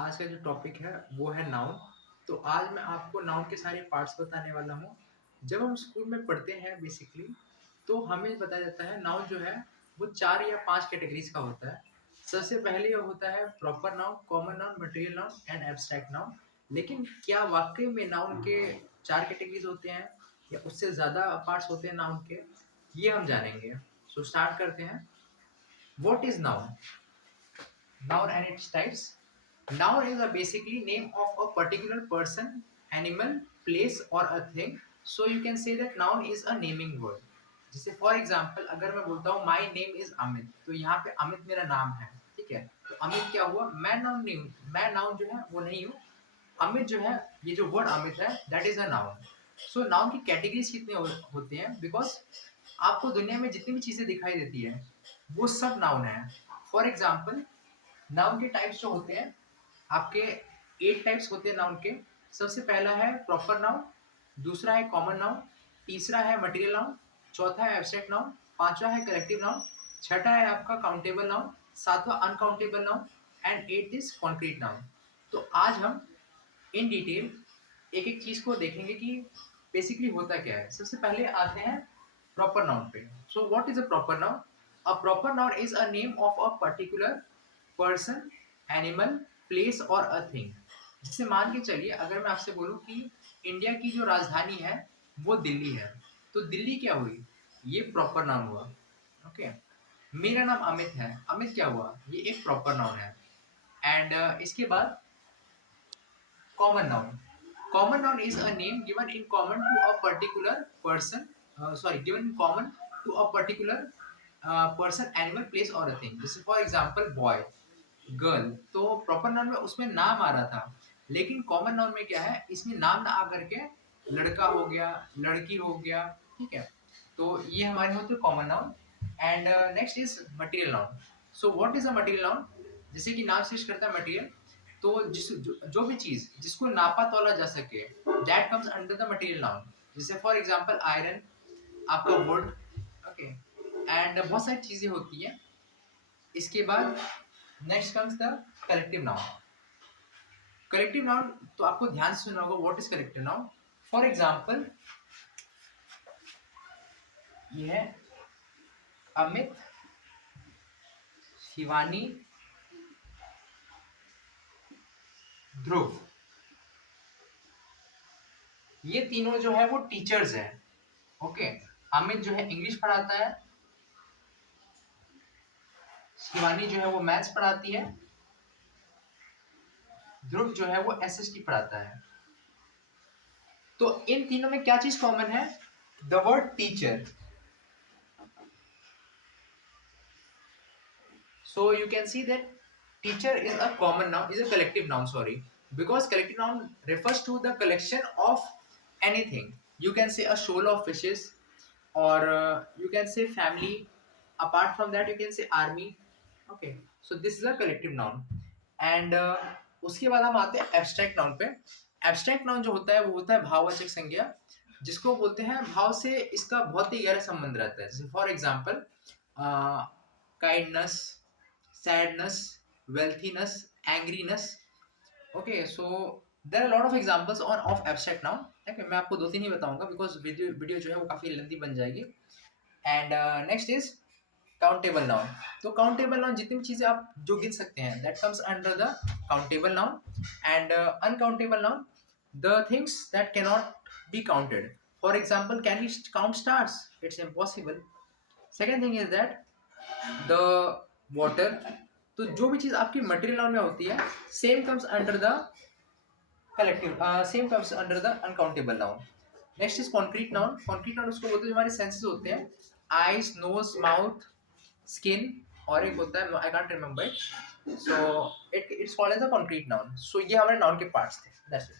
आज का जो टॉपिक है वो है नाउन। तो आज मैं आपको नाउन के सारे पार्ट्स बताने वाला हूँ। जब हम स्कूल में पढ़ते हैं बेसिकली तो हमें बताया जाता है नाउन जो है वो 4 या 5 कैटेगरीज का होता है। सबसे पहले ये होता है proper noun, common noun, material noun and abstract noun. लेकिन क्या वाक़ई में नाउन के 4 कैटेगरीज होते हैं या उससे ज़्यादा पार्ट्स होते हैं नाउन के? ये हम जानेंगे। सो स्टार्ट करते हैं। What is noun? Noun and its types. Noun is a basically name of a particular person, animal, place or a thing. So you can say that noun is a naming word. जैसे for example अगर मैं बोलता हूँ my name is Amit, तो यहाँ पे अमित मेरा नाम है। ठीक है, तो अमित क्या हुआ? मैं नाउन नहीं हूँ, मैं नाउन जो है वो नहीं हूँ। अमित जो है, ये जो वर्ड अमित है that is a noun. So noun की कैटेगरीज कितने होते हैं? बिकॉज आपको दुनिया में जितनी भी चीजें दिखाई देती है वो सब नाउन है। फॉर एग्जाम्पल नाउन के टाइप्स जो होते हैं आपके 8 टाइप्स होते हैं नाउन के। सबसे पहला है प्रॉपर नाउन, दूसरा है कॉमन नाउन, तीसरा है मटेरियल नाउन, चौथा है एब्स्ट्रैक्ट नाउन, पांचवा है कलेक्टिव नाउन, छठा है आपका काउंटेबल नाउन, सातवां uncountable noun and eight is concrete noun. तो आज हम इन डिटेल एक एक चीज को देखेंगे कि बेसिकली होता क्या है। सबसे पहले आते हैं प्रॉपर नाउन पे। So what is a proper noun? A proper noun is a name of a particular person, animal, place और अ थिंग। जैसे मान के चलिए अगर मैं आपसे बोलूं कि इंडिया की जो राजधानी है वो दिल्ली है, तो दिल्ली क्या हुई? ये प्रॉपर नाउन हुआ। ओके। मेरा नाम अमित है, अमित क्या हुआ? ये एक प्रॉपर नाउन है। एंड इसके बाद common noun. Common noun is a name given in common to a particular person, given in common to a particular person, animal, place or a thing. जैसे फॉर एग्जाम्पल बॉय, गर्ल, तो proper noun में उसमें नाम आ रहा था, लेकिन common noun में क्या है, इसमें नाम ना आकर के लड़का हो गया, लड़की हो गया। ठीक है, तो ये हमारे होते common noun. And next is material noun. So what is a material noun? जैसे कि नाम से करता है मटेरियल, तो जो भी चीज जिसको नापा तोला जा सके that comes under the material noun. जैसे फॉर एग्जांपल आयरन, आपका वुड। ओके। एंड बहुत सारी चीजें होती हैं। इसके बाद next comes the collective noun. Collective noun तो आपको ध्यान से सुनना होगा। What is collective noun? For example ये है अमित, शिवानी, ध्रुव। ये तीनों जो है वो टीचर्स हैं। ओके। अमित जो है इंग्लिश पढ़ाता है, शिवानी जो है वो मैथ्स पढ़ाती है, ध्रुव जो है वो एसएसटी पढ़ाता है। तो इन तीनों में क्या चीज कॉमन है? The word teacher. So you can see that teacher is a common noun, is a collective noun, sorry, because collective noun refers to the collection of anything. You can say a shoal of fishes, or you can say family. Apart from that, you can say army. Okay, so this is a collective noun. And उसके बाद हम आते हैं abstract noun पे। Abstract noun जो होता है वो होता है भाववाचक संज्ञा, जिसको बोलते हैं भाव से इसका बहुत ही गहरा संबंध रहता है। जैसे for example kindness, sadness, wealthiness, angriness. Okay, so there are a lot of examples on of abstract noun. Okay, मैं आपको दो तीन ही बताऊंगा बिकॉज वीडियो जो है वो काफी लेंथी बन जाएगी। And next is countable noun. तो काउंटेबल नाउन जितनी भी चीजें आप जो गिन सकते हैं that comes under the countable noun. And uncountable noun, the things that can not be counted. For example can you count stars? It's impossible. Second thing is that the water. तो जो भी चीज आपकी मटेरियल नाउन में होती है same comes under the collective, same comes under the uncountable noun. Next is concrete noun. Concrete noun उसको बोलते हैं जो हमारे सेंसेस होते हैं, आईज, नोज, माउथ, स्किन, और एक होता है I can't remember it. So it's called as a concrete noun. So ये हमारे नाउन के पार्ट्स थे। That's it.